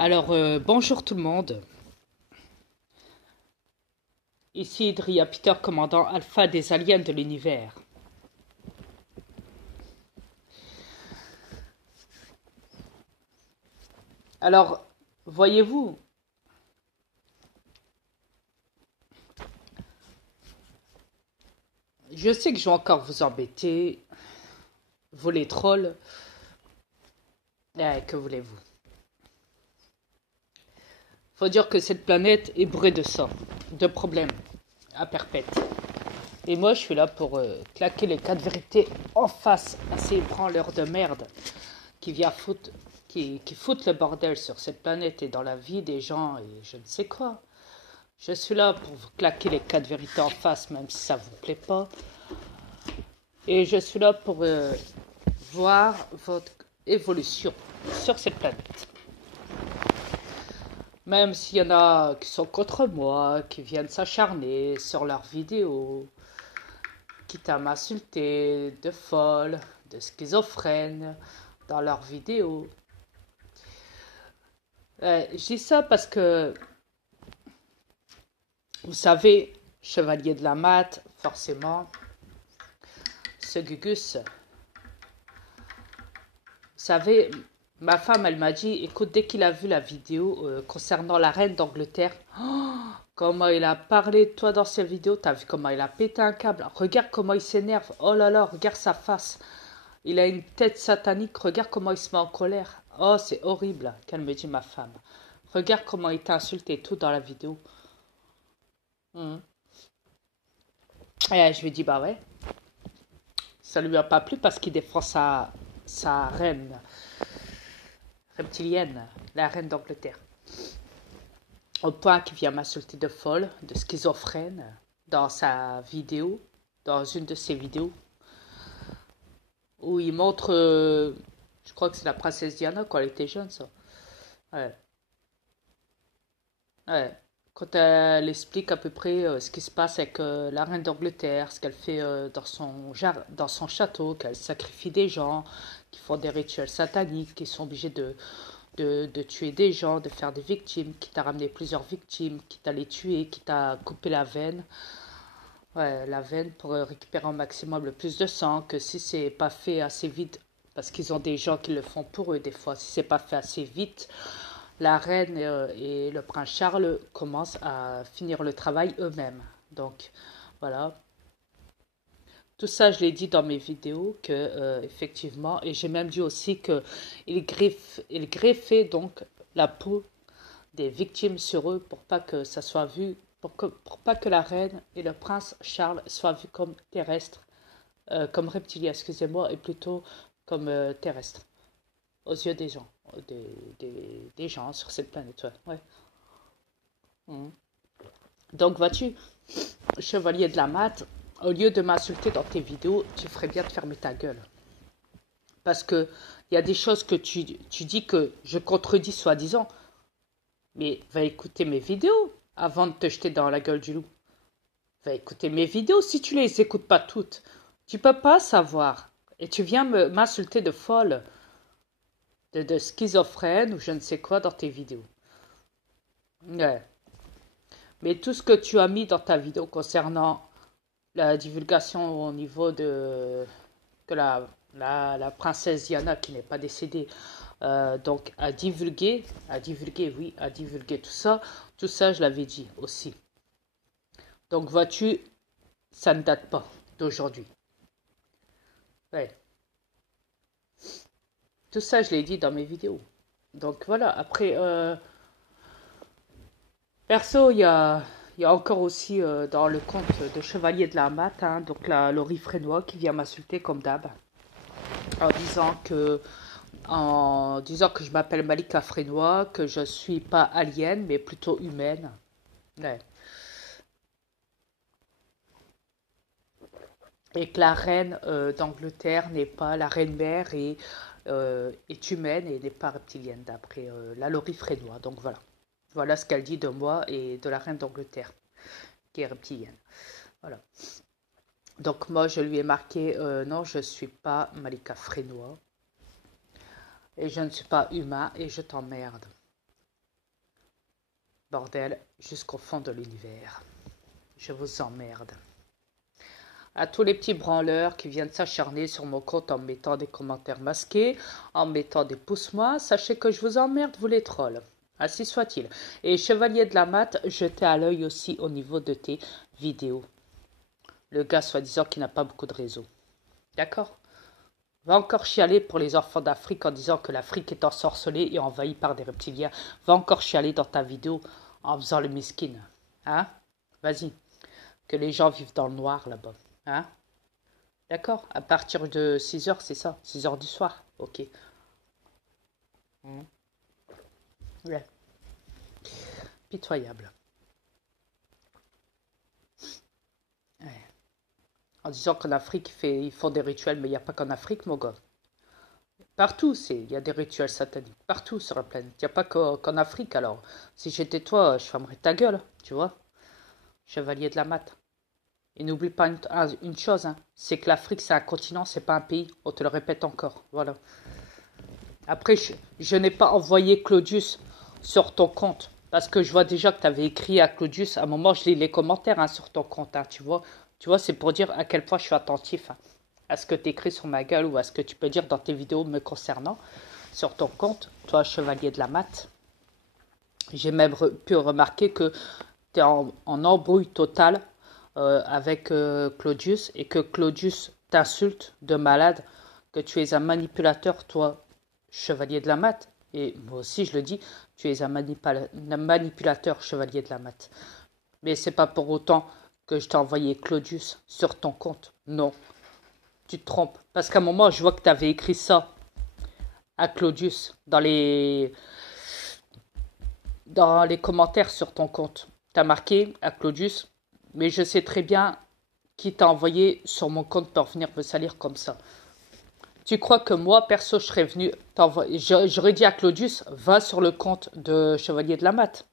Alors, bonjour tout le monde. Ici Idria Peter, commandant alpha des aliens de l'univers. Alors, voyez-vous, je sais que je vais encore vous embêter, vous les trolls. Que voulez-vous? Faut dire que cette planète est bourrée de ça, de problèmes, à perpète. Et moi, je suis là pour claquer les quatre vérités en face à ces branleurs de merde qui viennent foutre, qui foutent le bordel sur cette planète et dans la vie des gens et je ne sais quoi. Je suis là pour vous claquer les quatre vérités en face, même si ça vous plaît pas. Et je suis là pour voir votre évolution sur cette planète. Même s'il y en a qui sont contre moi, qui viennent s'acharner sur leurs vidéos, quitte à m'insulter de folle, de schizophrène dans leurs vidéos. Je dis ça parce que, vous savez, chevalier de la mat, forcément, ce Gugus. Vous savez, ma femme, elle m'a dit, écoute, dès qu'il a vu la vidéo concernant la reine d'Angleterre, oh, comment il a parlé de toi dans cette vidéo, t'as vu comment il a pété un câble, regarde comment il s'énerve, oh là là, regarde sa face, il a une tête satanique, regarde comment il se met en colère, oh c'est horrible, qu'elle me dit ma femme, regarde comment il t'a insulté et tout dans la vidéo. Et je lui ai dit, bah ouais, ça lui a pas plu parce qu'il défend sa reine reptilienne, la reine d'Angleterre. Au point qu'il vient m'insulter de folle, de schizophrène, dans sa vidéo, dans une de ses vidéos, où il montre, je crois que c'est la princesse Diana quand elle était jeune, ça. Ouais, ouais. Quand elle explique à peu près ce qui se passe avec la reine d'Angleterre, ce qu'elle fait dans son château, qu'elle sacrifie des gens, qui font des rituels sataniques, qui sont obligés de tuer des gens, de faire des victimes, qui t'a ramené plusieurs victimes, qui t'a les tué, qui t'a coupé la veine. Ouais, la veine pour récupérer au maximum le plus de sang, que si c'est pas fait assez vite, parce qu'ils ont des gens qui le font pour eux des fois, si c'est pas fait assez vite, la reine et le prince Charles commencent à finir le travail eux-mêmes. Donc voilà, tout ça je l'ai dit dans mes vidéos que effectivement, et j'ai même dit aussi que il greffait donc la peau des victimes sur eux pour pas que ça soit vu, pour pas que la reine et le prince Charles soient vus comme terrestres, comme reptiliens, excusez-moi, et plutôt comme terrestres, aux yeux des gens, des gens sur cette planète. Ouais. Ouais. Mhm. Donc, vois-tu, chevalier de la mat, au lieu de m'insulter dans tes vidéos, tu ferais bien de fermer ta gueule. Parce que il y a des choses que tu dis que je contredis soi-disant, mais va écouter mes vidéos avant de te jeter dans la gueule du loup. Va écouter mes vidéos si tu les écoutes pas toutes. Tu peux pas savoir. Et tu viens m'insulter de folle, de schizophrène ou je ne sais quoi dans tes vidéos. Ouais. Mais tout ce que tu as mis dans ta vidéo concernant la divulgation au niveau de que la princesse Diana qui n'est pas décédée, donc oui, a divulgué tout ça je l'avais dit aussi. Donc vois-tu, ça ne date pas d'aujourd'hui. Ouais. Tout ça, je l'ai dit dans mes vidéos. Donc voilà, après, perso, il y a encore aussi dans le compte de Chevalier de la Mat, hein, donc la Laurie Frénois qui vient m'insulter comme d'hab, en disant que, je m'appelle Malika Frénois, que je suis pas alien, mais plutôt humaine. Ouais. Et que la reine d'Angleterre n'est pas la reine mère et est humaine et n'est pas reptilienne, d'après la Laurie Frénois. Donc voilà. Voilà ce qu'elle dit de moi et de la reine d'Angleterre, qui est reptilienne. Voilà. Donc moi, je lui ai marqué, non, je ne suis pas Malika Frénois, et je ne suis pas humain, et je t'emmerde. Bordel, jusqu'au fond de l'univers. Je vous emmerde. À tous les petits branleurs qui viennent s'acharner sur mon compte en mettant des commentaires masqués, en mettant des pouces-moi, sachez que je vous emmerde, vous les trolls. Ainsi soit-il. Et Chevalier de la Mat, jetez à l'œil aussi au niveau de tes vidéos. Le gars soi-disant qui n'a pas beaucoup de réseau. D'accord? Va encore chialer pour les enfants d'Afrique en disant que l'Afrique est ensorcelée et envahie par des reptiliens. Va encore chialer dans ta vidéo en faisant le miskin. Hein? Vas-y. Que les gens vivent dans le noir là-bas. Hein? D'accord? À partir de 6 heures, c'est ça? 6 heures du soir? Ok. Ouais. Pitoyable. Ouais. En disant qu'en Afrique, ils font des rituels, mais il n'y a pas qu'en Afrique, mon gars. Partout, il y a des rituels sataniques. Partout sur la planète. Il n'y a pas qu'en Afrique, alors. Si j'étais toi, je fermerais ta gueule, tu vois. Chevalier de la Mat. Et n'oublie pas une chose, hein, c'est que l'Afrique, c'est un continent, c'est pas un pays. On te le répète encore. Voilà. Après, je n'ai pas envoyé Claudius sur ton compte. Parce que je vois déjà que tu avais écrit à Claudius. À un moment, je lis les commentaires hein, sur ton compte. Hein, tu vois, c'est pour dire à quel point je suis attentif hein, à ce que tu écris sur ma gueule ou à ce que tu peux dire dans tes vidéos me concernant. Sur ton compte, toi, Chevalier de la Mat. J'ai même pu remarquer que tu es en embrouille totale avec Claudius et que Claudius t'insulte de malade, que tu es un manipulateur, toi, Chevalier de la Mat. Et moi aussi, je le dis, tu es un manipulateur, Chevalier de la Mat. Mais c'est pas pour autant que je t'ai envoyé Claudius sur ton compte. Non, tu te trompes. Parce qu'à un moment, je vois que tu avais écrit ça à Claudius dans les commentaires sur ton compte. Tu as marqué à Claudius, mais je sais très bien qui t'a envoyé sur mon compte pour venir me salir comme ça. Tu crois que moi, perso, je serais venu t'envoyer. J'aurais dit à Claudius, va sur le compte de Chevalier de la Mat.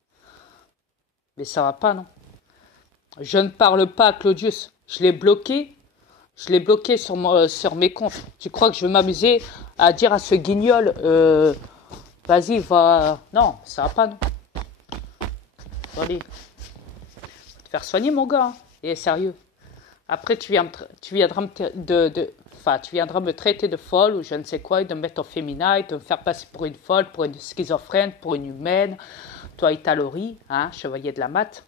Mais ça va pas, non? Je ne parle pas à Claudius. Je l'ai bloqué. Je l'ai bloqué sur mes comptes. Tu crois que je vais m'amuser à dire à ce guignol, vas-y, va. Non, ça va pas, non. Allez. Faut te faire soigner, mon gars. Hein. Et sérieux. Après, tu viendras tu viendras me traiter de folle ou je ne sais quoi, et de me mettre au féminin, et de me faire passer pour une folle, pour une schizophrène, pour une humaine. Toi, Italori, hein, chevalier de la Mat,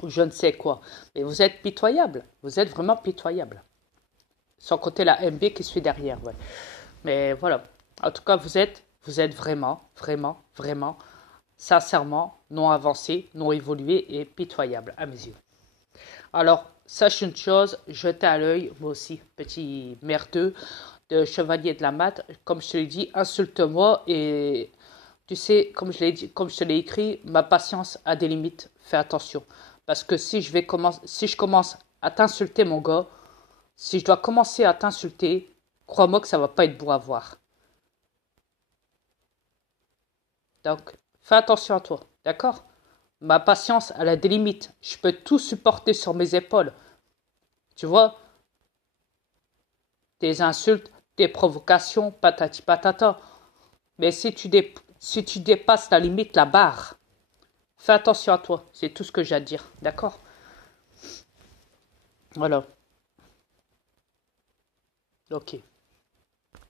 ou je ne sais quoi. Mais vous êtes pitoyable. Vous êtes vraiment pitoyable. Sans compter la MB qui suit derrière, ouais. Mais voilà. En tout cas, vous êtes vraiment, vraiment, vraiment, sincèrement, non avancé, non évolué et pitoyable, à mes yeux. Alors, sache une chose, jetez à l'œil, moi aussi, petit merdeux de Chevalier de la Mat, comme je te l'ai dit, insulte-moi et tu sais, comme je te l'ai écrit, ma patience a des limites, fais attention. Parce que si je commence à t'insulter, mon gars, si je dois commencer à t'insulter, crois-moi que ça va pas être beau à voir. Donc, fais attention à toi, d'accord? Ma patience, elle a des limites. Je peux tout supporter sur mes épaules. Tu vois, tes insultes, tes provocations, patati patata. Mais si tu dépasses la limite, la barre, fais attention à toi. C'est tout ce que j'ai à dire. D'accord? Voilà. Ok.